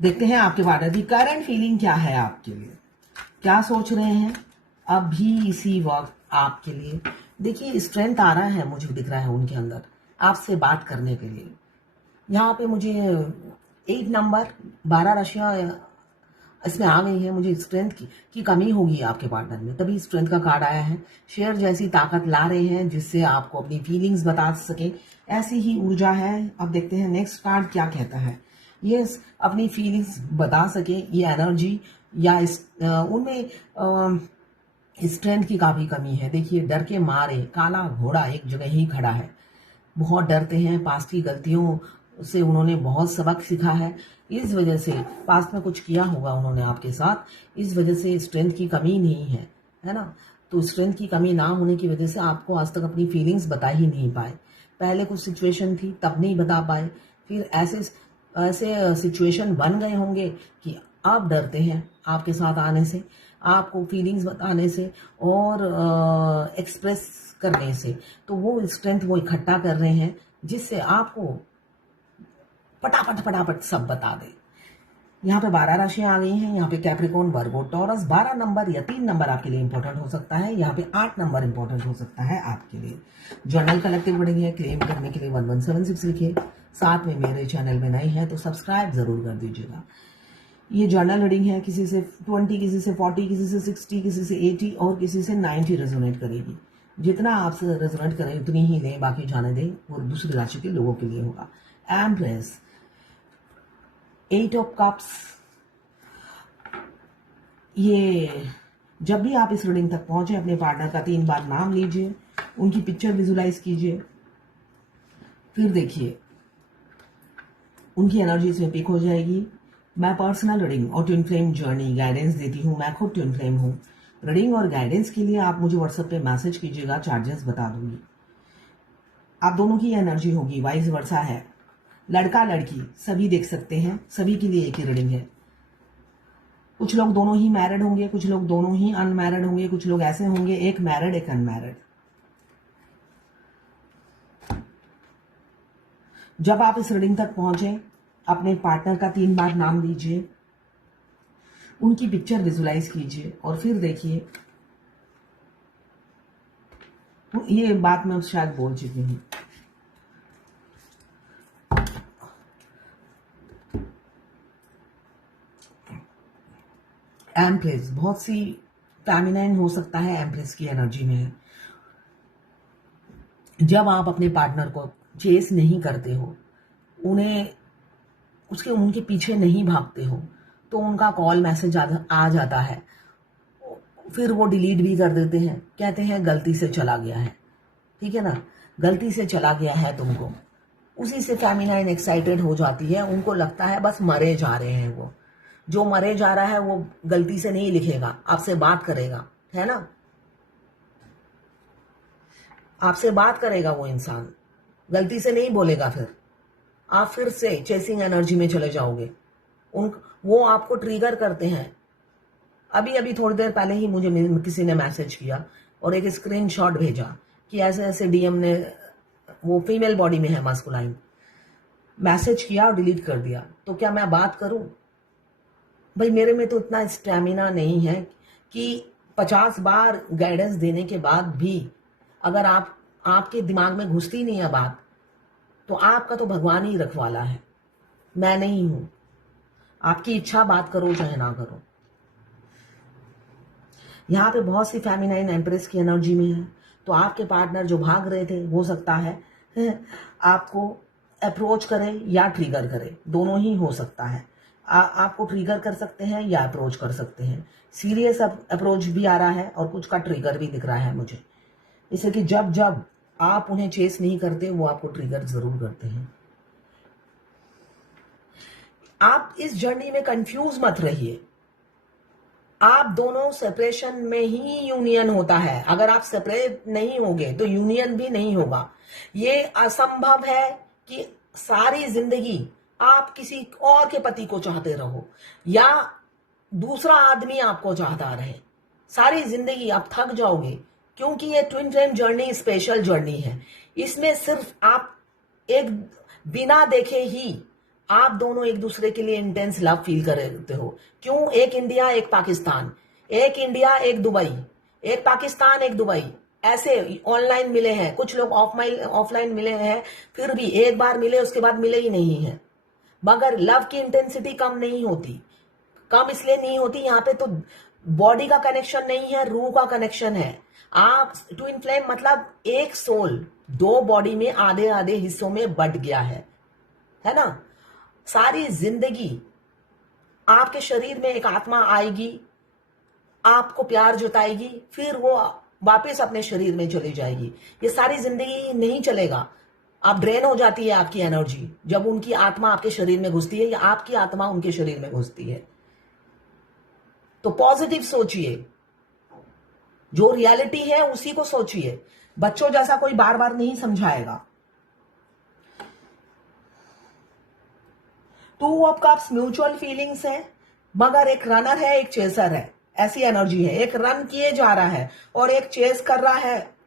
देखते हैं आपके पार्टनर की करंट फीलिंग क्या है आपके लिए, क्या सोच रहे हैं अभी इसी वक्त आपके लिए। देखिए स्ट्रेंथ आ रहा है, मुझे दिख रहा है उनके अंदर आपसे बात करने के लिए। यहाँ पे मुझे 8 नंबर 12 राशियां इसमें आ गई है। मुझे स्ट्रेंथ की कमी होगी आपके पार्टनर में, तभी स्ट्रेंथ का कार्ड आया है। शेयर जैसी ताकत ला रहे हैं जिससे आपको अपनी फीलिंग्स बता सके, ऐसी ही ऊर्जा है। अब देखते हैं नेक्स्ट कार्ड क्या कहता है। ये अपनी फीलिंग्स बता सके, ये एनर्जी या उनमें स्ट्रेंथ की काफी कमी है। देखिए डर के मारे काला घोड़ा एक जगह ही खड़ा है, बहुत डरते हैं। पास्ट की गलतियों से उन्होंने बहुत सबक सीखा है, इस वजह से पास्ट में कुछ किया होगा उन्होंने आपके साथ, इस वजह से स्ट्रेंथ की कमी नहीं है ना। तो स्ट्रेंथ की कमी ना होने की वजह से आपको आज तक अपनी फीलिंग्स बता ही नहीं पाए। पहले कुछ सिचुएशन थी तब नहीं बता पाए, फिर ऐसे ऐसे सिचुएशन बन गए होंगे कि आप डरते हैं आपके साथ आने से, आपको फीलिंग्स बताने से और एक्सप्रेस करने से। तो वो स्ट्रेंथ वो इकट्ठा कर रहे हैं जिससे आपको फटाफट फटाफट सब बता दे। यहाँ पे 12 राशियां आ गई हैं। यहाँ पे कैप्रिकॉर्न, वर्गो, टॉरस 12 नंबर या 3 नंबर आपके लिए इंपॉर्टेंट हो सकता है। यहाँ पे 8 नंबर इंपॉर्टेंट हो सकता है आपके लिए। जर्नल कलेक्टिव रीडिंग है, क्लेम करने के लिए 1176 लिखिए। साथ में मेरे चैनल में नए हैं तो सब्सक्राइब जरूर कर दीजिएगा। ये जर्नल रीडिंग है, किसी से 20, किसी से 40, किसी से 60, किसी से 80 और किसी से 90 रेजोनेट करेगी। जितना आपसे रेजोनेट करे उतनी ही लें, बाकी जाने दें। और दूसरी राशि के लोगों के लिए होगा एम्प्रेस, 8 ऑफ कप्स। ये जब भी आप इस रीडिंग तक पहुंचे अपने पार्टनर का 3 बार नाम लीजिए, उनकी पिक्चर विजुलाइज कीजिए, फिर देखिए उनकी एनर्जी इसमें पिक हो जाएगी। मैं पर्सनल रीडिंग और ट्विन फ्लेम जर्नी गाइडेंस देती हूँ, मैं खुद ट्विन फ्लेम हूँ। रीडिंग और गाइडेंस के लिए आप मुझे व्हाट्सएप पे मैसेज कीजिएगा, चार्जेस बता दूंगी। आप दोनों की एनर्जी होगी, वाइस वर्सा है। लड़का लड़की सभी देख सकते हैं, सभी के लिए एक ही रीडिंग है। कुछ लोग दोनों ही मैरिड होंगे, कुछ लोग दोनों ही अनमैरिड होंगे, कुछ लोग ऐसे होंगे एक मैरिड एक अनमैरिड। जब आप इस रीडिंग तक पहुंचे अपने पार्टनर का 3 बार नाम लीजिए, उनकी पिक्चर विजुलाइज कीजिए और फिर देखिए। ये बात मैं शायद बोल चुकी हूं। एम्प्रेस बहुत सी फेमिनाइन हो सकता है, एम्प्रेस की एनर्जी में है। जब आप अपने पार्टनर को चेस नहीं करते हो, उनके पीछे नहीं भागते हो, तो उनका कॉल मैसेज आ जाता है, फिर वो डिलीट भी कर देते हैं, कहते हैं गलती से चला गया है। ठीक है ना, गलती से चला गया है तुमको, उसी से फेमिनाइन एक्साइटेड हो जाती है। उनको लगता है बस मरे जा रहे हैं। वो जो मरे जा रहा है वो गलती से नहीं लिखेगा, आपसे बात करेगा, है ना, आपसे बात करेगा वो इंसान, गलती से नहीं बोलेगा। फिर आप फिर से चेसिंग एनर्जी में चले जाओगे। वो आपको ट्रिगर करते हैं। अभी अभी थोड़ी देर पहले ही मुझे किसी ने मैसेज किया और एक स्क्रीनशॉट भेजा कि ऐसे ऐसे डीएम ने, वो फीमेल बॉडी में है, मास्कुलाइन, मैसेज किया और डिलीट कर दिया। तो क्या मैं बात करूं? भाई मेरे में तो इतना स्टैमिना नहीं है कि 50 बार गाइडेंस देने के बाद भी अगर आपके दिमाग में घुसती नहीं है बात, तो आपका तो भगवान ही रखवाला है, मैं नहीं हूं। आपकी इच्छा, बात करो चाहे ना करो। यहाँ पे बहुत सी फेमिनाइन एम्प्रेस की एनर्जी में है। तो आपके पार्टनर जो भाग रहे थे, हो सकता है आपको अप्रोच करे या ट्रिगर करे, दोनों ही हो सकता है। आपको ट्रिगर कर सकते हैं या अप्रोच कर सकते हैं। सीरियस अप्रोच भी आ रहा है और कुछ का ट्रिगर भी दिख रहा है मुझे, इसलिए कि जब जब आप उन्हें चेस नहीं करते वो आपको ट्रिगर जरूर करते हैं। आप इस जर्नी में कंफ्यूज मत रहिए। आप दोनों सेपरेशन में ही यूनियन होता है। अगर आप सेपरेट नहीं होगे तो यूनियन भी नहीं होगा। ये असंभव है कि सारी जिंदगी आप किसी और के पति को चाहते रहो या दूसरा आदमी आपको चाहता रहे। सारी जिंदगी आप थक जाओगे, क्योंकि ये twin flame journey special journey है। इसमें सिर्फ आप एक बिना देखे ही आप दोनों एक दूसरे के लिए इंटेंस लव फील कर रहे हो। क्यों? एक इंडिया एक पाकिस्तान, एक इंडिया एक दुबई, एक पाकिस्तान एक दुबई, ऐसे ऑनलाइन मिले हैं, कुछ लोग ऑफलाइन मिले हैं, फिर भी एक बार मिले उसके बाद मिले ही नहीं है। मगर लव की इंटेंसिटी कम नहीं होती। कम इसलिए नहीं होती, यहाँ पे तो बॉडी का कनेक्शन नहीं है, रूह का कनेक्शन है। आप ट्विन फ्लेम मतलब एक सोल दो बॉडी में आधे आधे हिस्सों में बट गया है ना। सारी जिंदगी आपके शरीर में एक आत्मा आएगी, आपको प्यार जताएगी, फिर वो वापस अपने शरीर में चली जाएगी। ये सारी जिंदगी नहीं चलेगा। आप ड्रेन हो जाती है आपकी एनर्जी जब उनकी आत्मा आपके शरीर में घुसती है या आपकी आत्मा उनके शरीर में घुसती है। तो पॉजिटिव सोचिए, जो रियलिटी है उसी को सोचिए। बच्चों जैसा कोई बार बार नहीं समझाएगा। Two of cups mutual feelings है, मगर एक रनर है एक चेसर है, ऐसी एनर्जी है। एक रन किए जा रहा है और एक चेस कर रहा है,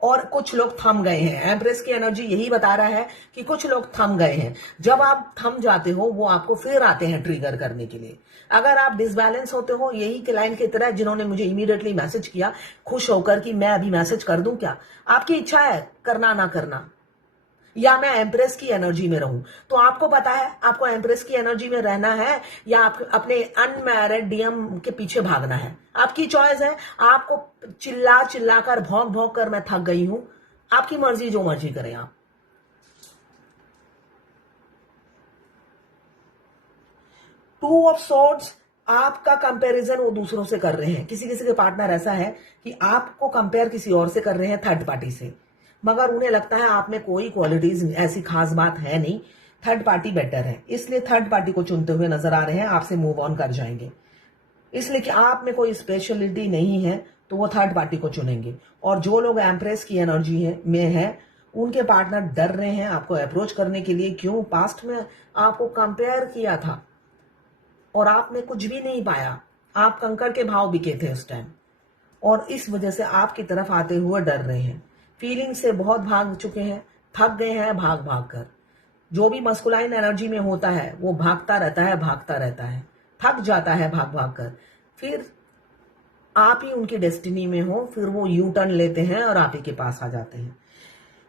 और कुछ लोग थम गए हैं। एम्प्रेस की एनर्जी यही बता रहा है कि कुछ लोग थम गए हैं। जब आप थम जाते हो वो आपको फिर आते हैं ट्रिगर करने के लिए। अगर आप डिसबैलेंस होते हो, यही क्लाइंट की तरह जिन्होंने मुझे इमीडिएटली मैसेज किया खुश होकर कि मैं अभी मैसेज कर दूं क्या, आपकी इच्छा है करना ना करना, या मैं एम्प्रेस की एनर्जी में रहूं, तो आपको पता है आपको एम्प्रेस की एनर्जी में रहना है या आप अपने अनमैरिड डीएम के पीछे भागना है। आपकी चॉइस है। आपको चिल्ला चिल्ला कर भौंक भौंक कर मैं थक गई हूं, आपकी मर्जी, जो मर्जी करें आप। टू ऑफ सोर्ड्स, आपका कंपैरिजन वो दूसरों से कर रहे हैं। किसी किसी के पार्टनर ऐसा है कि आपको कंपेयर किसी और से कर रहे हैं, थर्ड पार्टी से, मगर उन्हें लगता है आप में कोई क्वालिटीज ऐसी खास बात है नहीं, थर्ड पार्टी बेटर है, इसलिए थर्ड पार्टी को चुनते हुए नजर आ रहे हैं। आपसे मूव ऑन कर जाएंगे, इसलिए कि आप में कोई स्पेशलिटी नहीं है तो वो थर्ड पार्टी को चुनेंगे। और जो लोग एम्प्रेस की एनर्जी में है उनके पार्टनर डर रहे हैं आपको अप्रोच करने के लिए। क्यों? पास्ट में आपको कंपेयर किया था और आपने कुछ भी नहीं पाया, आप कंकड़ के भाव बिके थे उस टाइम, और इस वजह से आपकी तरफ आते हुए डर रहे हैं। फीलिंग से बहुत भाग चुके हैं, थक गए हैं भाग भाग कर। जो भी मस्कुलाइन एनर्जी में होता है वो भागता रहता है, भागता रहता है, थक जाता है भाग भाग कर। फिर आप ही उनकी डेस्टिनी में हो, फिर वो यू टर्न लेते हैं और आप ही के पास आ जाते हैं।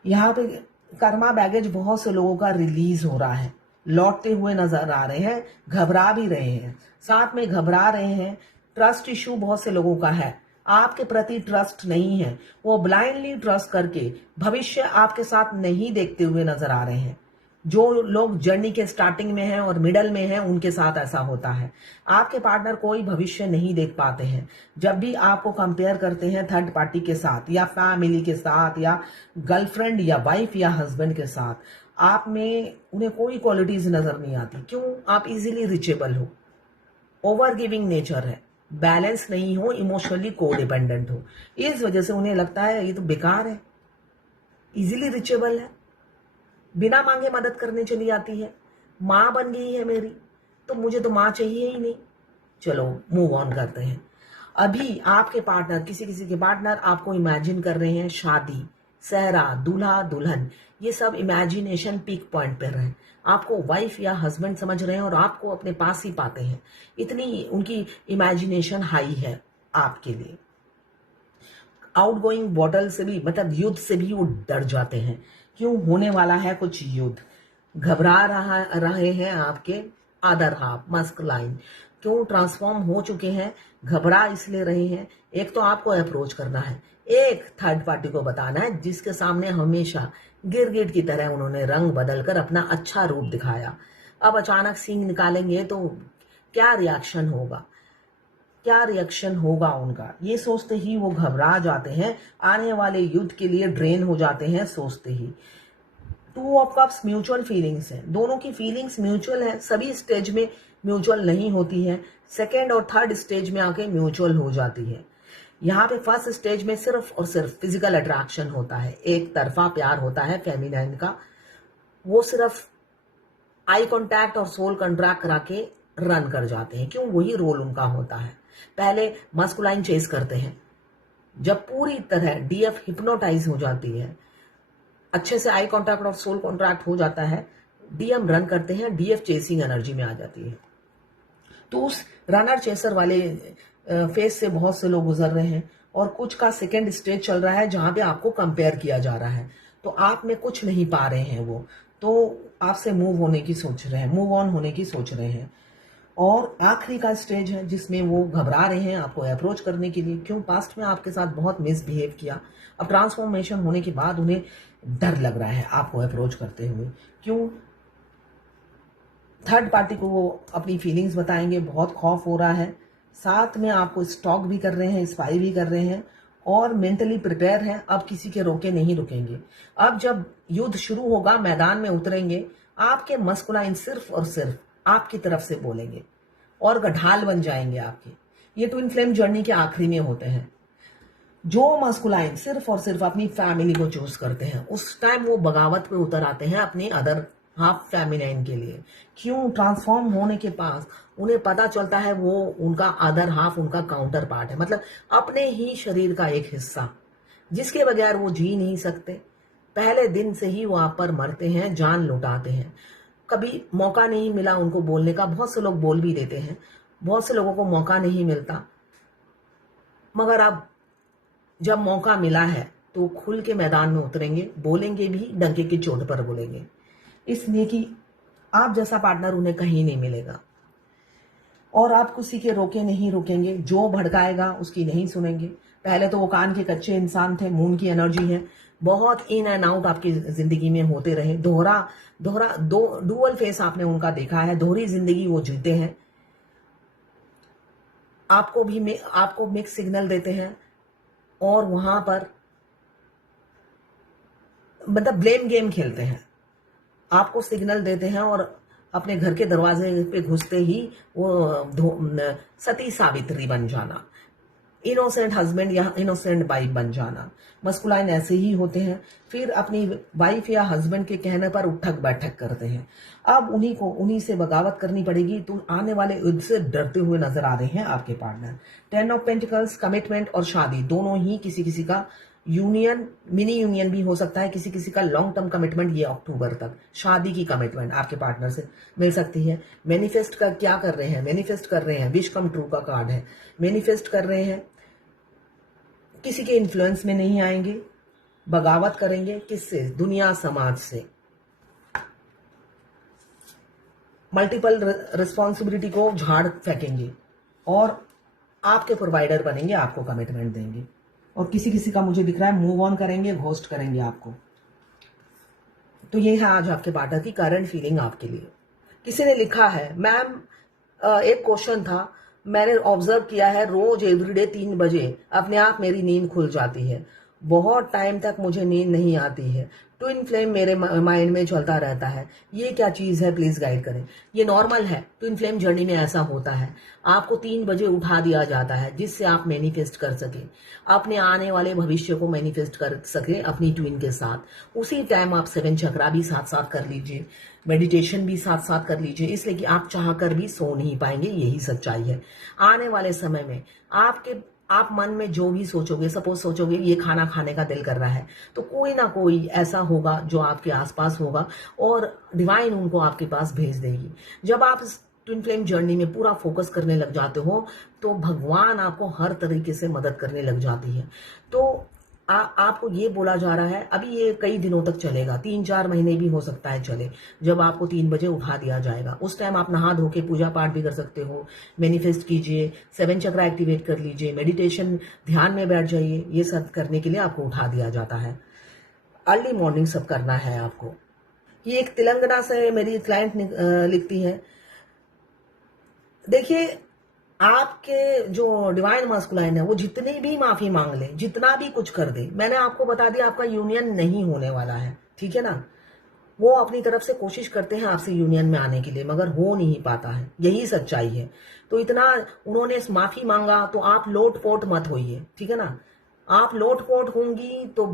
यहाँ पे कर्मा बैगेज बहुत से लोगों का रिलीज हो रहा है, लौटते हुए नजर आ रहे हैं, घबरा भी रहे हैं, साथ में घबरा रहे हैं। ट्रस्ट इशू बहुत से लोगों का है, आपके प्रति ट्रस्ट नहीं है, वो ब्लाइंडली ट्रस्ट करके भविष्य आपके साथ नहीं देखते हुए नजर आ रहे हैं। जो लोग जर्नी के स्टार्टिंग में हैं और मिडल में हैं उनके साथ ऐसा होता है। आपके पार्टनर कोई भविष्य नहीं देख पाते हैं। जब भी आपको कंपेयर करते हैं थर्ड पार्टी के साथ या फैमिली के साथ या गर्लफ्रेंड या वाइफ या हस्बैंड के साथ, आप में उन्हें कोई क्वालिटीज नजर नहीं आती। क्यों? आप इजीली रिचेबल हो, ओवर गिविंग नेचर है, बैलेंस नहीं हो, इमोशनली कोडिपेंडेंट हो। इस वजह से उन्हें लगता है ये तो बेकार है, इजीली रिचेबल है, बिना मांगे मदद करने चली आती है, माँ बन गई है मेरी, तो मुझे तो माँ चाहिए ही नहीं। चलो मूव ऑन करते हैं। अभी आपके पार्टनर, किसी किसी के पार्टनर आपको इमेजिन कर रहे हैं शादी, सहरा, दूल्हा दुल्हन, ये सब इमेजिनेशन पीक पॉइंट पर है। आपको वाइफ या हस्बैंड समझ रहे हैं और आपको अपने पास ही पाते हैं, इतनी उनकी इमेजिनेशन हाई है आपके लिए। आउटगोइंग बॉटल से भी, मतलब युद्ध से भी वो डर जाते हैं। क्यों? होने वाला है कुछ युद्ध। घबरा रहे हैं आपके अदर हाफ मस्कुलाइन। क्यों? ट्रांसफॉर्म हो चुके हैं, घबरा इसलिए रहे हैं। एक तो आपको अप्रोच करना है, एक थर्ड पार्टी को बताना है जिसके सामने हमेशा गिरगिट की तरह उन्होंने रंग बदलकर अपना अच्छा रूप दिखाया। अब अचानक सींग निकालेंगे तो क्या रिएक्शन होगा, क्या रिएक्शन होगा उनका, ये सोचते ही वो घबरा जाते हैं, आने वाले युद्ध के लिए ड्रेन हो जाते हैं सोचते ही। Two of cups mutual feelings है, दोनों की फीलिंग्स म्यूचुअल है, सभी स्टेज में म्यूचुअल नहीं होती है, सेकेंड और थर्ड स्टेज में आके म्यूचुअल हो जाती है। यहाँ पे फर्स्ट स्टेज में सिर्फ और सिर्फ फिजिकल अट्रैक्शन होता है, एक तरफा प्यार होता है फेमिनाइन का, वो सिर्फ आई कॉन्टैक्ट और सोल कॉन्ट्रैक्ट करा के रन कर जाते हैं। क्यों? वही रोल उनका होता है। पहले मस्कुलाइन चेस करते हैं, जब पूरी तरह डीएफ हिप्नोटाइज हो जाती है, अच्छे से आई कॉन्टैक्ट और सोल कॉन्ट्रैक्ट हो जाता है, डीएम रन करते हैं, डीएफ चेसिंग एनर्जी में आ जाती है। तो उस रनर चेसर वाले फेज से बहुत से लोग गुजर रहे हैं और कुछ का सेकेंड स्टेज चल रहा है जहां पे आपको कंपेयर किया जा रहा है, तो आप में कुछ नहीं पा रहे हैं वो, तो आपसे मूव होने की सोच रहे हैं, मूव ऑन होने की सोच रहे हैं। और आखिरी का स्टेज है जिसमें वो घबरा रहे हैं आपको अप्रोच करने के लिए, क्यों? पास्ट में आपके साथ बहुत मिसबिहेव किया, अब ट्रांसफॉर्मेशन होने के बाद उन्हें डर लग रहा है आपको अप्रोच करते हुए, क्यों? थर्ड पार्टी को वो अपनी फीलिंग्स बताएंगे, बहुत खौफ हो रहा है, साथ में आपको स्टॉक भी कर रहे हैं, स्पाई भी कर रहे हैं और मेंटली प्रिपेयर हैं, अब किसी के रोके नहीं रुकेंगे। अब जब युद्ध शुरू होगा, मैदान में उतरेंगे, आपके मस्कुलाइन सिर्फ और सिर्फ आपकी तरफ से बोलेंगे और ढाल बन जाएंगे आपके। ये ट्विन फ्लेम जर्नी के आखिरी में होते हैं। जो मस्कुलाइन सिर्फ और सिर्फ अपनी फैमिली को चूज करते हैं, उस टाइम वो बगावत पे उतर आते हैं अपनी अदर हाफ फेमिनाइन के लिए, क्यों? ट्रांसफॉर्म होने के पास उन्हें पता चलता है वो उनका अदर हाफ उनका काउंटर पार्ट है, मतलब अपने ही शरीर का एक हिस्सा जिसके बगैर वो जी नहीं सकते। पहले दिन से ही वो आप पर मरते हैं, जान लुटाते हैं। कभी मौका नहीं मिला उनको बोलने का, बहुत से लोग बोल भी देते हैं, बहुत से लोगों को मौका नहीं मिलता, मगर अब जब मौका मिला है तो खुल के मैदान में उतरेंगे, बोलेंगे भी, डंके की चोट पर बोलेंगे, इसलिए कि आप जैसा पार्टनर उन्हें कहीं नहीं मिलेगा और आप किसी के रोके नहीं रुकेंगे, जो भड़काएगा उसकी नहीं सुनेंगे। पहले तो वो कान के कच्चे इंसान थे, मून की एनर्जी है, बहुत इन एंड आउट आपकी जिंदगी में होते रहे, दो डुअल फेस आपने उनका देखा है, दोहरी जिंदगी वो जीते हैं। आपको मिक्स सिग्नल देते हैं और वहां पर मतलब ब्लेम गेम खेलते हैं, आपको सिग्नल देते हैं और अपने घर के दरवाजे पे घुसते ही वो सती सावित्री बन जाना, इनोसेंट हस्बैंड या इनोसेंट वाइफ बन जाना। मस्कुलाइन ऐसे ही होते हैं, फिर अपनी वाइफ या हस्बैंड के कहने पर उठक बैठक करते हैं। अब उन्हीं से बगावत करनी पड़ेगी, तो आने वाले युद्ध से डरते हुए नजर आ रहे हैं आपके पार्टनर। 10 ऑफ पेंटिकल्स, कमिटमेंट और शादी दोनों ही किसी किसी का यूनियन, मिनी यूनियन भी हो सकता है, किसी किसी का लॉन्ग टर्म कमिटमेंट, ये अक्टूबर तक शादी की कमिटमेंट आपके पार्टनर से मिल सकती है। मैनिफेस्ट कर क्या कर रहे हैं? मैनिफेस्ट कर रहे हैं, विश कम ट्रू का कार्ड है। मैनिफेस्ट कर रहे हैं, किसी के इन्फ्लुएंस में नहीं आएंगे, बगावत करेंगे, किससे? दुनिया समाज से। मल्टीपल रिस्पॉन्सिबिलिटी को झाड़ फेंकेंगे और आपके प्रोवाइडर बनेंगे, आपको कमिटमेंट देंगे। और किसी किसी का मुझे दिख रहा है मूव ऑन करेंगे, घोस्ट करेंगे आपको। तो ये है आज आपके पार्टनर की करंट फीलिंग आपके लिए। किसी ने लिखा है, मैम एक क्वेश्चन था, मैंने ऑब्जर्व किया है रोज एवरीडे 3 बजे अपने आप मेरी नींद खुल जाती है, बहुत टाइम तक मुझे नींद नहीं आती है, ट्विन फ्लेम मेरे माइंड में चलता रहता है, ये क्या चीज है, प्लीज गाइड करें। ये नॉर्मल है, ट्विन फ्लेम जर्नी में ऐसा होता है। आपको 3 बजे उठा दिया जाता है जिससे आप मैनिफेस्ट कर सके, अपने आने वाले भविष्य को मैनिफेस्ट कर सके अपनी ट्विन के साथ। उसी टाइम आप 7 चक्रा भी साथ साथ कर लीजिए, मेडिटेशन भी साथ साथ कर लीजिए, इसलिए कि आप चाह कर भी सो नहीं पाएंगे, यही सच्चाई है। आने वाले समय में आप मन में जो भी सोचोगे, सपोज सोचोगे ये खाना खाने का दिल कर रहा है, तो कोई ना कोई ऐसा होगा जो आपके आसपास होगा और डिवाइन उनको आपके पास भेज देगी। जब आप इस ट्विन फ्लेम जर्नी में पूरा फोकस करने लग जाते हो तो भगवान आपको हर तरीके से मदद करने लग जाती है। तो आपको ये बोला जा रहा है, अभी ये कई दिनों तक चलेगा, 3-4 महीने भी हो सकता है चले, जब आपको 3 बजे उठा दिया जाएगा। उस टाइम आप नहा धो के पूजा पाठ भी कर सकते हो, मैनिफेस्ट कीजिए, 7 चक्रा एक्टिवेट कर लीजिए, मेडिटेशन, ध्यान में बैठ जाइए, ये सब करने के लिए आपको उठा दिया जाता है। अर्ली मॉर्निंग सब करना है आपको। ये एक तेलंगाना से मेरी क्लाइंट लिखती है, देखिए आपके जो डिवाइन मास्कुलाइन है वो जितनी भी माफी मांग ले, जितना भी कुछ कर दे, मैंने आपको बता दिया आपका यूनियन नहीं होने वाला है, ठीक है ना। वो अपनी तरफ से कोशिश करते हैं आपसे यूनियन में आने के लिए, मगर हो नहीं पाता है, यही सच्चाई है। तो इतना उन्होंने माफी मांगा तो आप लोटपोट मत होइए, ठीक है ना। आप लोटपोट होंगी तो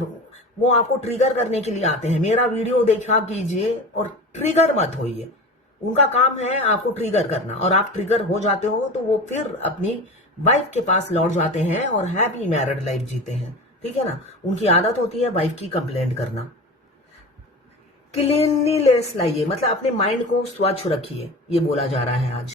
वो आपको ट्रिगर करने के लिए आते हैं। मेरा वीडियो देखा कीजिए और ट्रिगर मत होइए, उनका काम है आपको ट्रिगर करना, और आप ट्रिगर हो जाते हो तो वो फिर अपनी वाइफ के पास लौट जाते हैं और हैप्पी मैरिड लाइफ जीते हैं, ठीक है ना। उनकी आदत होती है वाइफ की कंप्लेंट करना। क्लीनलीनेस लाइए, मतलब अपने माइंड को स्वच्छ रखिए, ये बोला जा रहा है आज।